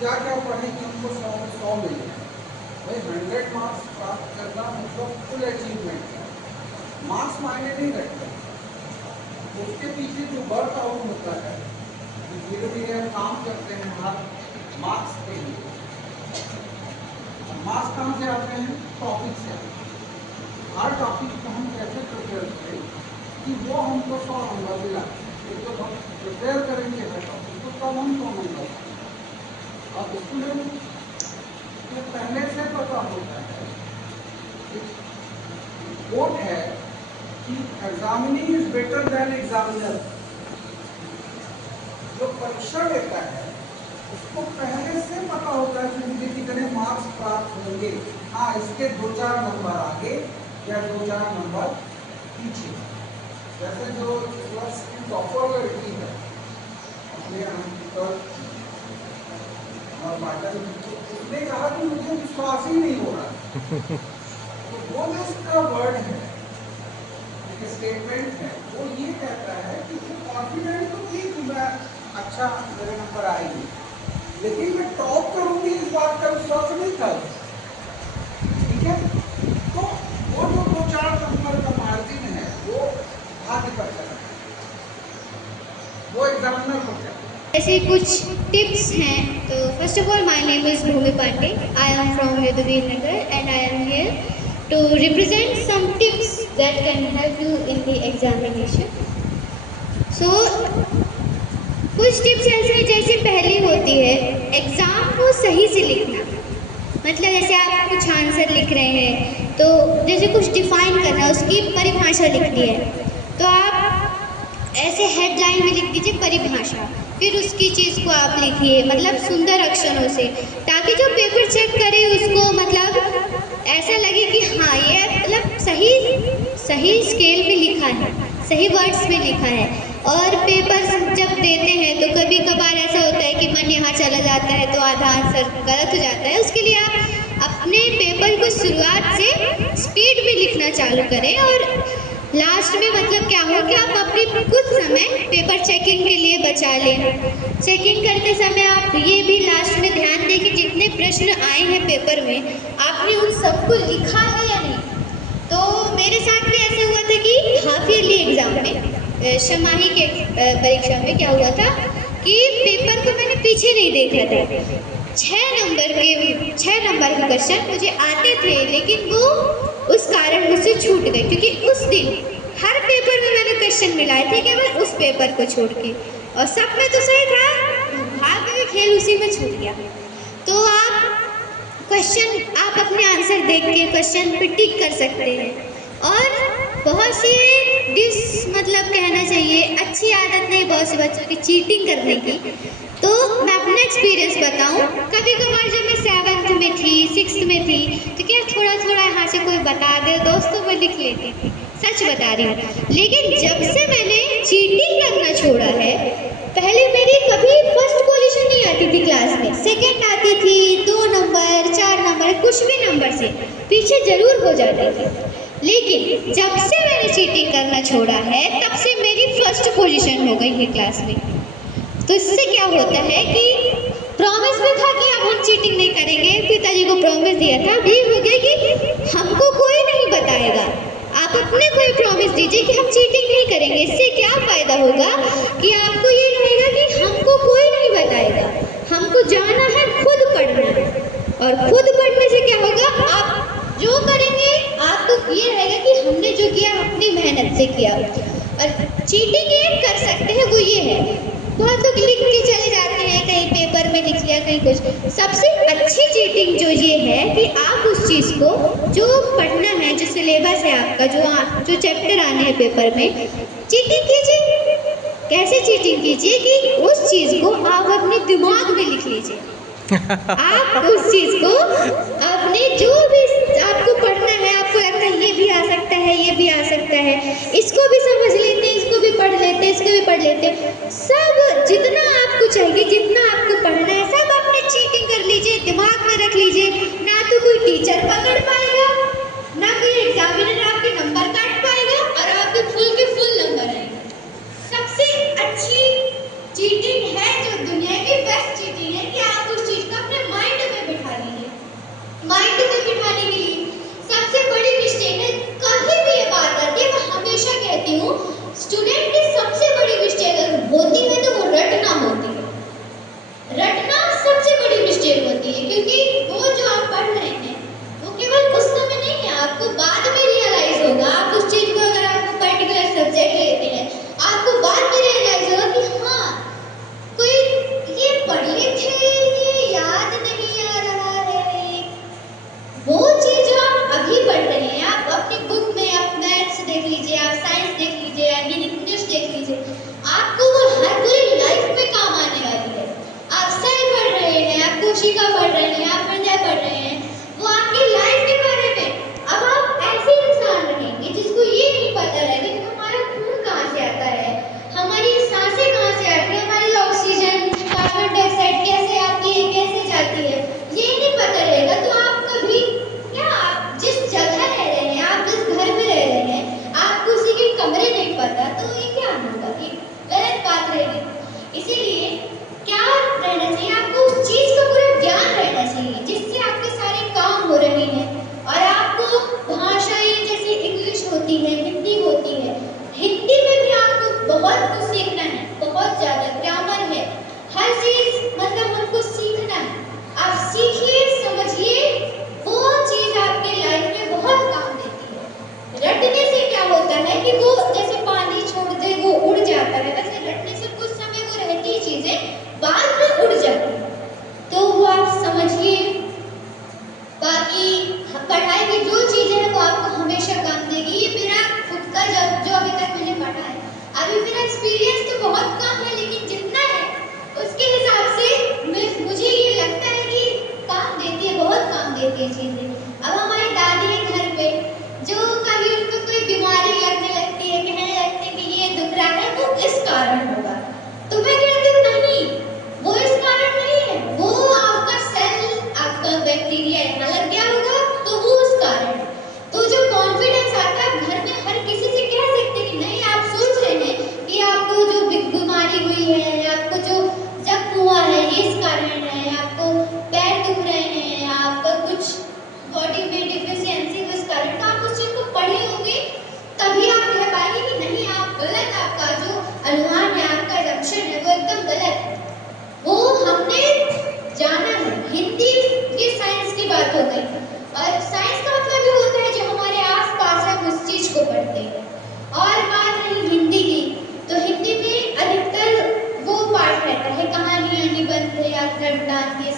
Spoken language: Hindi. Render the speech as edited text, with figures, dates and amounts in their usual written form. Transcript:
क्या क्या पढ़ें कि हमको 100 में 100 मिले। भाई 100 मार्क्स प्राप्त करना मतलब फुल अचीवमेंट है, मार्क्स मायने नहीं रखते। उसके पीछे जो वर्क आउट होता है, धीरे धीरे हम काम करते हैं हर मार्क्स के लिए। मार्क्स कहाँ से आते हैं? टॉपिक से आते हैं। हर टॉपिक को हम कैसे प्रिपेयर करें कि वो हमको 100 नंबर दिला। तो हम प्रिपेयर करेंगे हर टॉपिक को तब हम 100 नंबर। अब स्टूडेंट को पहले से पता होता है, कोट है कि examining is better than examiner. जो परीक्षा लेता है उसको पहले से पता होता है कि मुझे कितने मार्क्स प्राप्त होंगे। हाँ, इसके 2-4 नंबर आगे या 2-4 नंबर पीछे। जैसे जो इस वर्ष की टॉपर लड़की है अपने और बाटल, उसने कहा कि मुझे विश्वास ही नहीं हो रहा। तो वो जो उसका वर्ड है, स्टेटमेंट है, वो ये कहता है कि वो कॉन्फिडेंट तो थी कि मैं अच्छा मेरे नंबर आएंगे, लेकिन मैं टॉप करूंगी इस बात का विश्वास नहीं था। ठीक है, तो वो जो 2-4 नंबर का मार्जिन है वो भाग्य पर चला, वो एग्जामिनर पर चला। ऐसे कुछ टिप्स हैं। तो first of all, my name is Bhumi Pandey, I am from Yaduvir Nagar and I am here to represent some tips that can help you in the examination. So कुछ टिप्स ऐसे हैं, जैसे पहली होती है एग्ज़ाम को सही से लिखना। मतलब जैसे आप कुछ आंसर लिख रहे हैं तो जैसे कुछ डिफाइन करना है, उसकी परिभाषा लिखनी है, तो आप ऐसे हेडलाइन में लिख दीजिए परिभाषा, फिर उसकी चीज़ को आप लिखिए मतलब सुंदर अक्षरों से, ताकि जो पेपर चेक करे उसको मतलब ऐसा लगे कि हाँ ये मतलब सही स्केल में लिखा है, सही वर्ड्स में लिखा है। और पेपर जब देते हैं तो कभी कभार ऐसा होता है कि मन यहाँ चला जाता है तो आधा आंसर गलत हो जाता है। उसके लिए आप अपने पेपर को शुरुआत से स्पीड में लिखना चालू करें और लास्ट में मतलब क्या हो कि आप अपनी कुछ समय पेपर चेकिंग के लिए बचा लें। चेकिंग करते समय आप ये भी लास्ट में ध्यान दें कि जितने प्रश्न आए हैं पेपर में आपने उन सबको लिखा है या नहीं। तो मेरे साथ भी ऐसा हुआ था कि हाफ ईयरली एग्ज़ाम में छमाही के परीक्षा में क्या हुआ था कि पेपर को मैंने पीछे नहीं देखा था। 6 नंबर के क्वेश्चन मुझे आते थे, लेकिन वो उस कारण मुझसे छूट गए, क्योंकि उस दिन हर पेपर में मैंने क्वेश्चन मिलाए थे केवल उस पेपर को छोड़ के, और सब में तो सही था, भाग्य का खेल उसी में छूट गया। तो आप अपने आंसर देख के क्वेश्चन पे टिक कर सकते हैं। और बहुत सी मतलब कहना चाहिए अच्छी आदत नहीं बहुत से बच्चों की चीटिंग करने की। तो मैं अपना एक्सपीरियंस बताऊं, कभी कभार जब मैं 7th में थी 6th में थी तो क्या थोड़ा थोड़ा यहाँ से कोई बता दे दोस्तों में लिख लेती थी, सच बता रही हूँ। लेकिन जब से मैंने चीटिंग करना छोड़ा है, पहले मेरी कभी फर्स्ट पोजीशन नहीं आती थी क्लास में, सेकंड आती थी, 2 नंबर 4 नंबर कुछ भी नंबर से पीछे जरूर हो जाती थी। लेकिन जब से मैंने चीटिंग करना छोड़ा है तब से मेरी फर्स्ट पोजीशन हो गई है क्लास में। तो इससे क्या होता है कि प्रॉमिस भी था कि अब हम चीटिंग नहीं करेंगे, पिताजी को प्रॉमिस दिया था, भी हो गया कि हमको कोई नहीं बताएगा। आप अपने कोई प्रॉमिस दीजिए कि हम चीटिंग नहीं करेंगे। इससे क्या फ़ायदा होगा कि आपको ये रहेगा कि हमको कोई नहीं बताएगा, हमको जाना है खुद पढ़ना है, और खुद पढ़ने से क्या होगा आप जो करेंगे आपको ये रहेगा कि हमने जो किया अपनी मेहनत से किया। और चीटिंग ये कर सकते हैं वो ये है, बहुत लोग लिख के चले जाते हैं, कहीं पेपर में लिख लिया कहीं कुछ। सबसे अच्छी चीटिंग जो ये है कि आप उस चीज़ को जो पढ़ना है, जो सिलेबस है आपका, जो चैप्टर आने हैं पेपर में, चीटिंग कीजिए। कैसे चीटिंग कीजिए कि उस चीज़ को आप अपने दिमाग में लिख लीजिए। आप उस चीज़ को अपने जो भी आपको पढ़ना है, आपको लगता है ये भी आ सकता है, ये भी आ सकता है, इसको भी समझ लेते हैं, इसको भी पढ़ लेते हैं, इसको भी पढ़ लेते हैं, सब जितना आपको चाहिए, जितना आपको पढ़ना है सब अपने चीटिंग कर लीजिए, दिमाग में रख लीजिए। ना तो कोई टीचर पकड़ पाएगा, ना कोई एग्जामिनर आपके नंबर काट पाएगा, और आपके फुल के फुल नंबर आएंगे। सबसे अच्छी चीटिंग है जो दुनिया की बेस्ट चीटिंग है कि आप उस चीज़ का खुशी का पढ़ रहे हैं, आप हृदय पढ़ रहे हैं, वो आपकी लाइफ के बारे में। अब आप ऐसे इंसान रहेंगे जिसको ये नहीं पता रहेगा कि हमारा खून कहाँ से आता है, हमारी सांसें कहाँ से आती है, हमारी ऑक्सीजन, कार्बन डाइऑक्साइड कैसे आती है, कैसे जाती है, ये नहीं पता रहेगा। तो आप कभी क्या, आप जिस जगह रह रहे हैं, आप जिस घर में रह रहे हैं, आपको उसी के कमरे नहीं पता, तो ये क्या होगा, ये गलत बात रहेगी। इसीलिए क्या रहना चाहिए, आपको उस चीज का पूरा ज्ञान रहना चाहिए जिससे आपके सारे काम हो रहे हैं। और आपको भाषाएं जैसे इंग्लिश होती है, हिंदी होती है, हिंदी में भी आपको बहुत कुछ सीखना है, बहुत ज्यादा ग्रामर है, हर चीज मतलब हमको सीखना है। आप सीखिए, समझिए, वो चीज आपके लाइफ में बहुत काम देती है। रटने से क्या होता है कि वो जैसे पानी छोड़ दे वो उड़ जाता है, वैसे रटने से कुछ समय वो रहती चीजें बाद में उड़ जाती है। तो वो आप समझिए। बाकी पढ़ाई की जो चीजें हैं वो आपको हमेशा काम देगी। ये मेरा खुद का जो अभी तक मैंने पढ़ा है, अभी मेरा एक्सपीरियंस तो बहुत कम है, लेकिन जितना है उसके हिसाब से मुझे ये लगता है कि काम देती है, बहुत काम देती है चीजें। अब हमारी दादी है घर पे, जो कभी उनको कोई बीमारी लगने लगती है, कहने लगती है कि ये दुख रहा है, वो इस कारण होगा, तो मैं कहती हूँ नहीं, वो इस कारण नहीं है, वो आपका सेल, आपका बैक्टीरिया यहाँ लग गया होगा, तो वो उस कारण। तो जो कॉन्फिडेंस आता है, घर में हर किसी से कह सकते कि नहीं, आप सोच रहे हैं कि आपको जो बीमारी हुई है, आपको जो जख्म हुआ है, ये इस कारण है, आपको पैर दुख रहे हैं, आपका कुछ बॉडी में डिफिशियंसी हो इस कारण, तो आप उस चीज को पढ़े होंगे, तभी आप कह पाएंगे कि नहीं आप गलत, आपका जो अनुमान है, आपका जंक्शन है, वो एकदम गलत है। वो हमने जाना है। हिंदी ये साइंस की बात हो गई, और साइंस का मतलब ये होता है जो हमारे आसपास है उस चीज को पढ़ते हैं। और बात रही हिंदी की, तो हिंदी में अधिकतर वो पार्ट रहता है कहानियां, निबंध या गद्यांश,